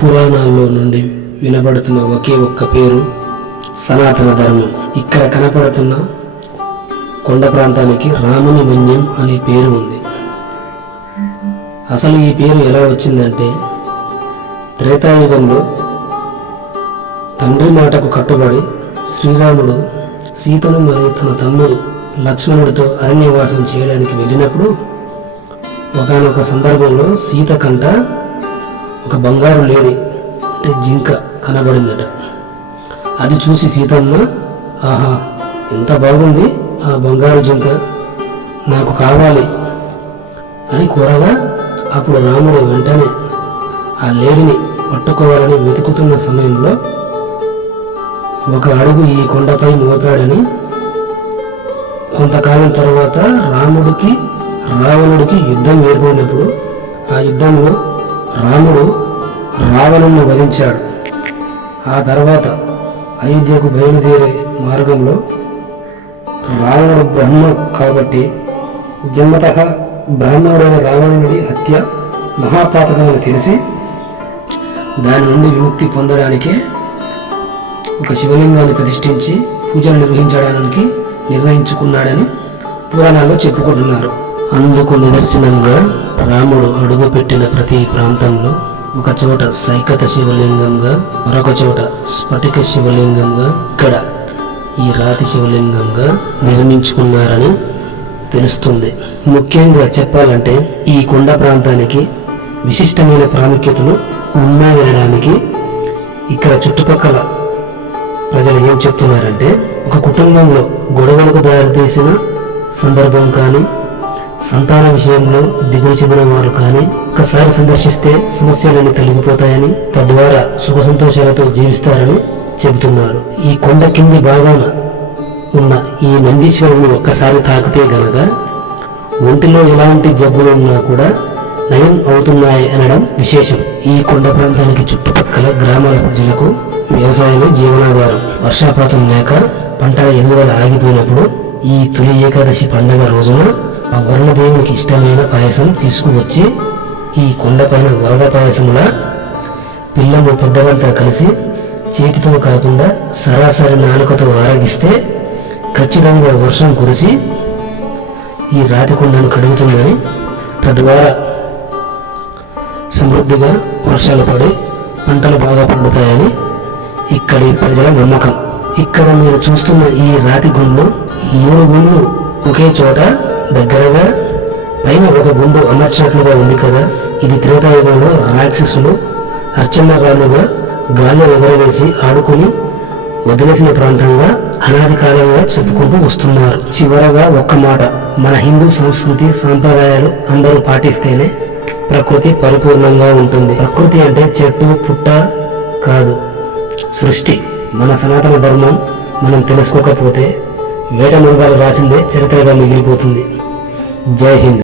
పురాణాల్లో నుండి వినబడుతున్న ఒకే ఒక్క పేరు సనాతన ధర్మం. ఇక్కడ కనపడుతున్న కొండ ప్రాంతానికి రాముని మన్యం అనే పేరు ఉంది. అసలు ఈ పేరు ఎలా వచ్చిందంటే త్రేతాయుగంలో తండ్రి మాటకు కట్టుబడి శ్రీరాముడు సీతను మరియు తన తమ్ముడు లక్ష్మణుడితో అరణ్యవాసం చేయడానికి వెళ్ళినప్పుడు ఒకనొక సందర్భంలో సీత కంట ఒక బంగారు లేడి అంటే జింక కనబడిందట. అది చూసి సీతమ్మ ఆహా ఎంత బాగుంది ఆ బంగారు జింక. నాకు కావాలి. అని కోరగా అప్పుడు రాముడు వెంటనే ఆ లేడిని పట్టుకోవాలని వెతుకుతున్న సమయంలో ఒక అడుగు ఈ కొండపై మోపాడని కొంతకాలం తర్వాత రాముడికి రావణుడికి యుద్ధం ఏర్పడినప్పుడు ఆ యుద్ధంలో రాముడు రావణుని వధించాడు. ఆ తర్వాత అయోధ్యకు బయలుదేరే మార్గంలో రావణుడు బ్రహ్మ కాబట్టి జన్మత బ్రాహ్మణుడైన రావణుడి హత్య మహాపాతకమని తెలిసి దాని నుండి విముక్తి పొందడానికి ఒక శివలింగాన్ని ప్రతిష్ఠించి పూజలు నిర్వహించడానికి నిర్ణయించుకున్నాడని పురాణాల్లో చెప్పుకుంటున్నారు. అందుకు నిదర్శనంగా రాముడు అడుగుపెట్టిన ప్రతి ప్రాంతంలో ఒక చోట సైకత శివలింగంగా మరొక చోట స్ఫటిక శివలింగంగా ఇక్కడ ఈ రాతి శివలింగంగా నిర్మించుకున్నారని తెలుస్తుంది. ముఖ్యంగా చెప్పాలంటే ఈ కొండ ప్రాంతానికి విశిష్టమైన ప్రాముఖ్యతను ఉన్నాయనడానికి ఇక్కడ చుట్టుపక్కల ప్రజలు ఏం చెప్తున్నారంటే ఒక కుటుంబంలో గొడవలకు దారితీసిన సందర్భం కానీ సంతాన విషయంలో దిగులు చెందిన వారు కానీ ఒకసారి సందర్శిస్తే సమస్యలన్నీ తొలగిపోతాయని తద్వారా సుఖ సంతోషాలతో జీవిస్తారని చెబుతున్నారు. ఈ కొండ కింది భాగాన ఉన్న ఈ నందీశ్వరుని ఒక్కసారి తాకితే గనక ఒంటిలో ఎలాంటి జబ్బులు ఉన్నా కూడా నయం అవుతున్నాయి అనడం విశేషం. ఈ కొండ ప్రాంతానికి చుట్టుపక్కల గ్రామాల ప్రజలకు వ్యవసాయమే జీవనాధారం. వర్షాపాతం లేక పంటల ఎదుగుదల ఆగిపోయినప్పుడు ఈ తొలి ఏకాదశి పండగ రోజున ఆ వరుణదేవునికి ఇష్టమైన పాయసం తీసుకువచ్చి ఈ కొండపైన వరద పాయసమున పిల్లలు పెద్దలంతా కలిసి చేతితో కాకుండా సరాసరి నాలుకతో ఆరగిస్తే ఖచ్చితంగా వర్షం కురిసి ఈ రాతి కొండను కడుగుతుందని తద్వారా సమృద్ధిగా వర్షాలు పడి పంటలు బాగా పండుతాయని ఇక్కడి ప్రజల నమ్మకం. ఇక్కడ మీరు చూస్తున్న ఈ రాతి గుండు మూడు గుండ్లు ఒకే చోట దగ్గరగా పైన ఒక గుండు అమర్చినట్లుగా ఉంది కదా. ఇది త్రేతాయుగంలో రాక్షసులు అర్చనరాలుగా రాళ్ళుగా గాల్లో ఎగరవేసి ఆడుకుని వదిలేసిన ప్రాంతంగా అనాది కాలంగా చెప్పుకుంటూ వస్తున్నారు. చివరగా ఒక్క మాట. మన హిందూ సంస్కృతి సాంప్రదాయాలు అందరూ పాటిస్తేనే ప్రకృతి పరిపూర్ణంగా ఉంటుంది. ప్రకృతి అంటే చెట్టు పుట్ట కాదు. సృష్టి. మన సనాతన ధర్మం మనం తెలుసుకోకపోతే వేట మృగాలు రాసిందే చరిత్రగా మిగిలిపోతుంది. జై హింద్